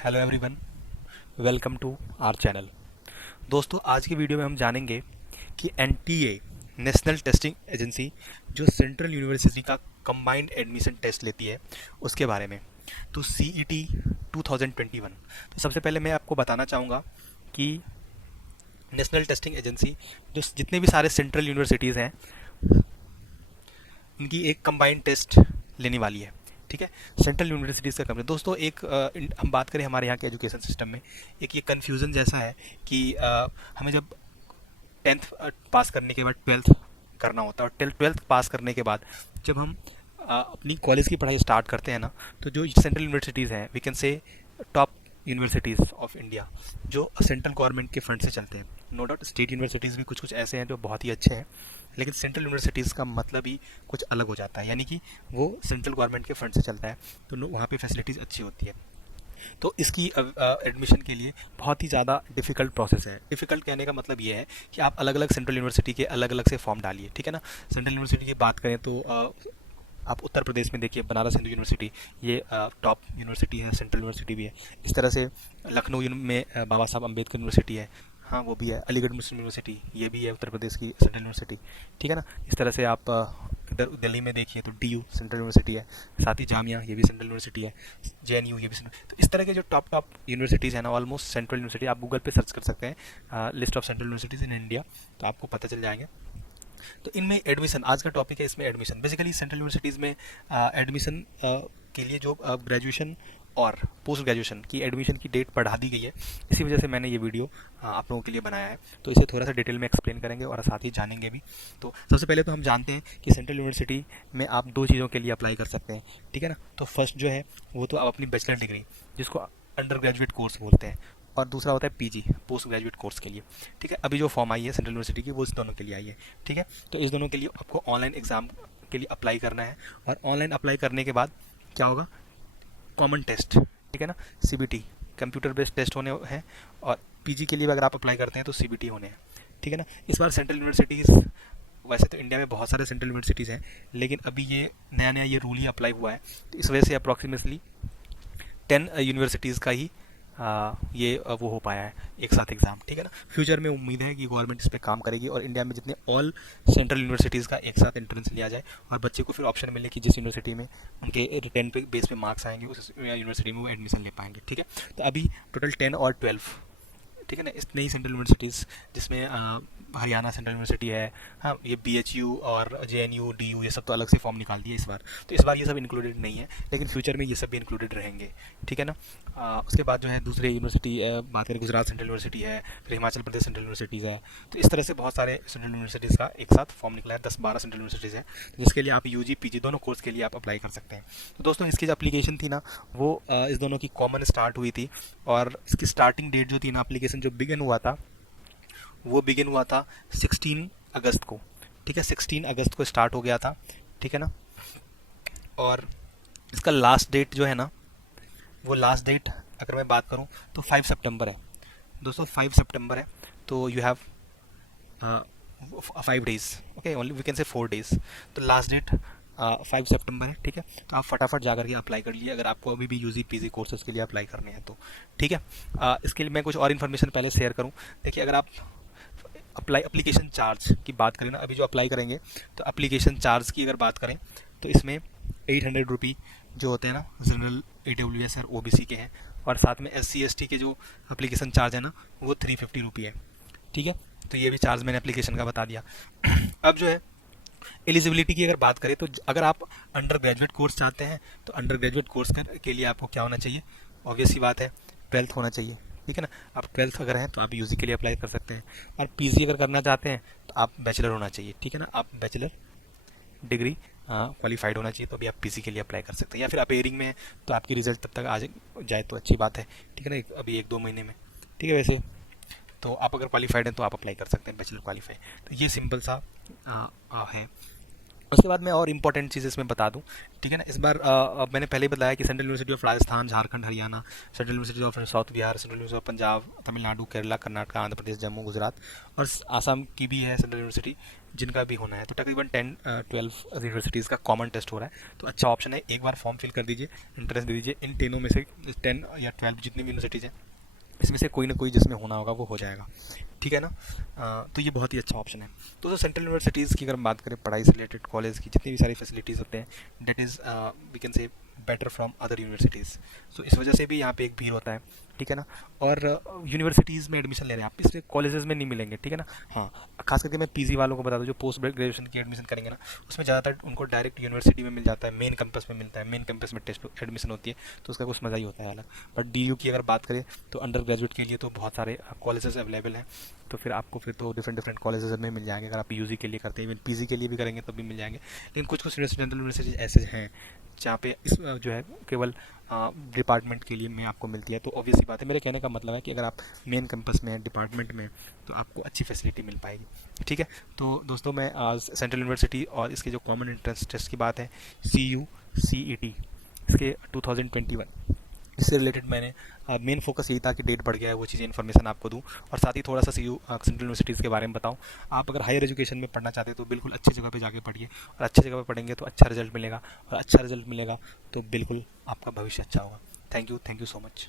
Hello everyone, welcome to our channel. दोस्तों, आज की वीडियो में हम जानेंगे कि एनटीए नेशनल टेस्टिंग एजेंसी जो सेंट्रल यूनिवर्सिटी का कंबाइंड एडमिशन टेस्ट लेती है उसके बारे में। तो सीईटी 2021। तो सबसे पहले मैं आपको बताना चाहूँगा कि नेशनल टेस्टिंग एजेंसी जो जितने भी सारे सेंट्रल यूनिवर्सिटीज़ हैं इनकी एक कंबाइंड टेस्ट लेने वाली है। ठीक है, सेंट्रल यूनिवर्सिटीज़ का कंपनी। दोस्तों, एक हम बात करें हमारे यहाँ के एजुकेशन सिस्टम में, एक ये कन्फ्यूज़न जैसा है कि हमें जब 10th पास करने के बाद 12th करना होता है, और 12th पास करने के बाद जब हम अपनी कॉलेज की पढ़ाई स्टार्ट करते हैं ना, तो जो सेंट्रल यूनिवर्सिटीज़ हैं, we can say top universities of India, जो सेंट्रल गवर्नमेंट के फंड से चलते हैं। नो डाउट स्टेट यूनिवर्सिटीज़ भी कुछ कुछ ऐसे हैं जो बहुत ही अच्छे हैं, लेकिन सेंट्रल यूनिवर्सिटीज़ का मतलब ही कुछ अलग हो जाता है, यानी कि वो सेंट्रल गवर्नमेंट के फंड से चलता है, तो वहाँ पे फैसिलिटीज़ अच्छी होती है। तो इसकी एडमिशन के लिए बहुत ही ज़्यादा डिफ़िकल्ट प्रोसेस है। डिफ़िकल्ट कहने का मतलब ये है कि आप अलग अलग सेंट्रल यूनिवर्सिटी के अलग अलग से फॉर्म डालिए। ठीक है ना। सेंट्रल यूनिवर्सिटी की बात करें तो आप उत्तर प्रदेश में देखिए, बनारस हिंदू यूनिवर्सिटी, ये टॉप यूनिवर्सिटी है, सेंट्रल यूनिवर्सिटी भी है। इस तरह से लखनऊ में बाबा साहब अम्बेडकर यूनिवर्सिटी है, हाँ वो भी है। अलीगढ़ मुस्लिम यूनिवर्सिटी, ये भी है उत्तर प्रदेश की सेंट्रल यूनिवर्सिटी। ठीक है ना। इस तरह से आप इधर दिल्ली में देखिए तो डीयू सेंट्रल यूनिवर्सिटी है, साथ ही जामिया, ये भी सेंट्रल यूनिवर्सिटी है, जेएनयू, ये भी सेंट्रल। तो इस तरह के जो टॉप यूनिवर्सिटीज़ हैं ना, ऑलमोस्ट सेंट्रल यूनिवर्सिटी, आप गूगल पे सर्च कर सकते हैं list of central universities in India, तो आपको पता चल जाएंगे। तो इनमें एडमिशन, आज का टॉपिक है इसमें एडमिशन। बेसिकली सेंट्रल यूनिवर्सिटीज़ में एडमिशन के लिए जो ग्रेजुएशन और पोस्ट ग्रेजुएशन की एडमिशन की डेट बढ़ा दी गई है, इसी वजह से मैंने ये वीडियो आप लोगों के लिए बनाया है। तो इसे थोड़ा सा डिटेल में एक्सप्लेन करेंगे और साथ ही जानेंगे भी। तो सबसे पहले तो हम जानते हैं कि सेंट्रल यूनिवर्सिटी में आप दो चीज़ों के लिए अप्लाई कर सकते हैं। ठीक है ना। तो फर्स्ट जो है वो तो आप अपनी बैचलर डिग्री, जिसको अंडर ग्रेजुएट कोर्स बोलते हैं, और दूसरा होता है पीजी, पोस्ट ग्रेजुएट कोर्स के लिए। ठीक है। अभी जो फॉर्म आई है सेंट्रल यूनिवर्सिटी की, वो इस दोनों के लिए आई है। ठीक है। तो इस दोनों के लिए आपको ऑनलाइन एग्ज़ाम के लिए अप्लाई करना है, और ऑनलाइन अप्लाई करने के बाद क्या होगा, कॉमन टेस्ट, ठीक है ना, सीबीटी, कंप्यूटर बेस्ड टेस्ट होने हैं, और पीजी के लिए अगर आप अप्लाई करते हैं तो सीबीटी होने हैं। ठीक है ना। इस बार सेंट्रल यूनिवर्सिटीज़, वैसे तो इंडिया में बहुत सारे सेंट्रल यूनिवर्सिटीज़ हैं, लेकिन अभी ये नया नया ये रूल ही अप्लाई हुआ है, तो इस वजह से अप्रॉक्सीमेटली 10 यूनिवर्सिटीज़ का ही ये वो हो पाया है एक साथ एग्ज़ाम। ठीक है ना। फ्यूचर में उम्मीद है कि गवर्नमेंट इस पर काम करेगी, और इंडिया में जितने ऑल सेंट्रल यूनिवर्सिटीज़ का एक साथ एंट्रेंस लिया जाए, और बच्चे को फिर ऑप्शन मिले कि जिस यूनिवर्सिटी में उनके 10 पे बेस पे मार्क्स आएंगे, उस यूनिवर्सिटी में वो एडमिशन ले पाएंगे। ठीक है। तो अभी टोटल 10 और 12, ठीक है ना, इस नई सेंट्रल यूनिवर्सिटीज़, जिसमें हरियाणा सेंट्रल यूनिवर्सिटी है, हाँ ये बीएचयू और जेएनयू, डीयू, ये सब तो अलग से फॉर्म निकाल दिए इस बार। तो इस बार ये सब इंक्लूडेड नहीं है, लेकिन फ्यूचर में ये सब भी इंक्लूडेड रहेंगे। ठीक है ना। उसके बाद जो है दूसरे यूनिवर्सिटी, बात करें गुजरात सेंट्रल यूनिवर्सिटी है, फिर हिमाचल प्रदेश सेंट्रल यूनिवर्सिटीज़ है। तो इस तरह से बहुत सारे सेंट्रल यूनिवर्सिटीज़ का एक साथ फॉर्म निकला है, 10-12 सेंट्रल यूनिवर्सिटीज़ है, जिसके लिए आप यूजी पीजी दोनों कोर्स के लिए आप अप्लाई कर सकते हैं। तो दोस्तों, इसकी जो एप्लीकेशन थी ना, वो इस दोनों की कॉमन स्टार्ट हुई थी, और इसकी स्टार्टिंग डेट जो थी ना, एप्लीकेशन जो बिगिन हुआ था, वो बिगिन हुआ था 16 अगस्त को। ठीक है, 16 अगस्त को स्टार्ट हो गया था। ठीक है ना। और इसका लास्ट डेट जो है ना, वो लास्ट डेट अगर मैं बात करूं तो 5 सितंबर है दोस्तों, 5 सितंबर है। तो you have 5 days, okay, only we can say 4 days. तो लास्ट डेट 5 सितंबर है। ठीक है। तो आप फटाफट जा करके अप्लाई कर लीजिए, अगर आपको अभी भी यूजी पीजी कोर्सेज के लिए अप्लाई करने हैं तो। ठीक है। इसके लिए मैं कुछ और इन्फॉर्मेशन पहले शेयर करूं। देखिए, अगर आप एप्लीकेशन चार्ज की बात करें ना, अभी जो अप्लाई करेंगे, तो एप्लीकेशन चार्ज की अगर बात करें तो इसमें 800 रुपी जो होते हैं ना, जनरल, AWS और OBC के हैं, और साथ में SC ST के जो एप्लीकेशन चार्ज है ना, वो 350 रुपी है। ठीक है। तो ये भी चार्ज मैंने एप्लीकेशन का बता दिया। अब जो है एलिजिबिलिटी की अगर बात करें, तो अगर आप अंडर ग्रेजुएट कोर्स चाहते हैं, तो अंडर ग्रेजुएट कोर्स के लिए आपको क्या होना चाहिए, ऑब्वियस सी बात है, 12th होना चाहिए। ठीक है ना। आप 12th अगर हैं तो आप यूजी के लिए अप्लाई कर सकते हैं, और पीजी अगर करना चाहते हैं तो आप बैचलर होना चाहिए। ठीक है ना। आप बैचलर डिग्री क्वालिफाइड होना चाहिए, तो अभी आप पीजी के लिए अप्लाई कर सकते हैं, या फिर आप एयरिंग में हैं तो आपकी रिजल्ट तब तक आ जाए तो अच्छी बात है। ठीक है ना, अभी 1-2 महीने में। ठीक है। वैसे तो आप अगर क्वालिफाइड हैं तो आप अप्लाई कर सकते हैं बैचलर क्वालिफाई। तो ये सिंपल सा है। उसके बाद मैं और इंपॉर्टेंट चीज़ इसमें बता दूं, ठीक है ना। इस बार मैंने पहले ही बताया कि central university of Rajasthan, Jharkhand, Haryana, central university of south Bihar, central university of Punjab, Tamil Nadu, Kerala, Karnataka, Andhra Pradesh, Jammu, Gujarat और आसाम की भी है सेंट्रल यूनिवर्सिटी, जिनका भी होना है। तो तकरीबन 10-12 यूनिवर्सिटीज़ का कॉमन टेस्ट हो रहा है। तो अच्छा ऑप्शन है, एक बार फॉर्म फिल कर दीजिए, इंटरेस्ट दे दीजिए। इन 10 में से 10 या 12 जितनी भी यूनिवर्सिटीज़ हैं, इसमें से कोई ना कोई जिसमें होना होगा वो हो जाएगा, ठीक है ना। तो ये बहुत ही अच्छा ऑप्शन है। तो सेंट्रल यूनिवर्सिटीज़ की अगर हम बात करें, पढ़ाई से रिलेटेड कॉलेज की जितनी भी सारी फैसिलिटीज़ होते हैं, that is we can say better from other universities. तो इस वजह से भी यहाँ पे एक भीड़ होता है, ठीक है ना। और यूनिवर्सिटीज़ में एडमिशन ले रहे हैं आप, इसलिए कॉलेजेस में नहीं मिलेंगे, ठीक है ना। हाँ, खास करके मैं पीजी वालों को बता दूं, जो पोस्ट ग्रेजुएशन की एडमिशन करेंगे ना, उसमें ज़्यादातर उनको डायरेक्ट यूनिवर्सिटी में मिल जाता है, मेन कैंपस में मिलता है, मेन कैंपस में टेस्ट एडमिशन होती है, तो उसका कुछ मज़ा ही होता है अलग। बट डीयू की अगर बात करें तो अंडर ग्रेजुएट के लिए तो बहुत सारे कॉलेजेस अवेलेबल हैं। तो फिर आपको फिर तो डिफरेंट डिफरेंट कॉलेजेस में मिल जाएंगे। अगर आप यूजी के लिए करते हैं, इवन पीजी के लिए भी करेंगे तब भी मिल जाएंगे। लेकिन कुछ कुछ जनरल यूनिवर्सिटीज ऐसे हैं जहाँ पे इस जो है केवल डिपार्टमेंट के लिए में आपको मिलती है। तो ऑब्वियस ही बात है, मेरे कहने का मतलब है कि अगर आप मेन कैंपस में डिपार्टमेंट में, तो आपको अच्छी फैसिलिटी मिल पाएगी, ठीक है। तो दोस्तों, मैं आज सेंट्रल यूनिवर्सिटी और इसके जो कॉमन एंट्रेंस टेस्ट की बात है, CU CET इसके 2021, इससे रिलेटेड मैंने मेन फोकस यही था कि डेट बढ़ गया है, वो चीज़ें इन्फॉर्मेशन आपको दूं, और साथ ही थोड़ा सा सेंट्रल यूनिवर्सिटीज़ के बारे में बताऊं। आप अगर हायर एजुकेशन में पढ़ना चाहते हैं तो बिल्कुल अच्छी जगह पे जाके पढ़िए, और अच्छी जगह पे पढ़ेंगे तो अच्छा रिजल्ट मिलेगा, और अच्छा रिजल्ट मिलेगा तो बिल्कुल आपका भविष्य अच्छा होगा। Thank you so much.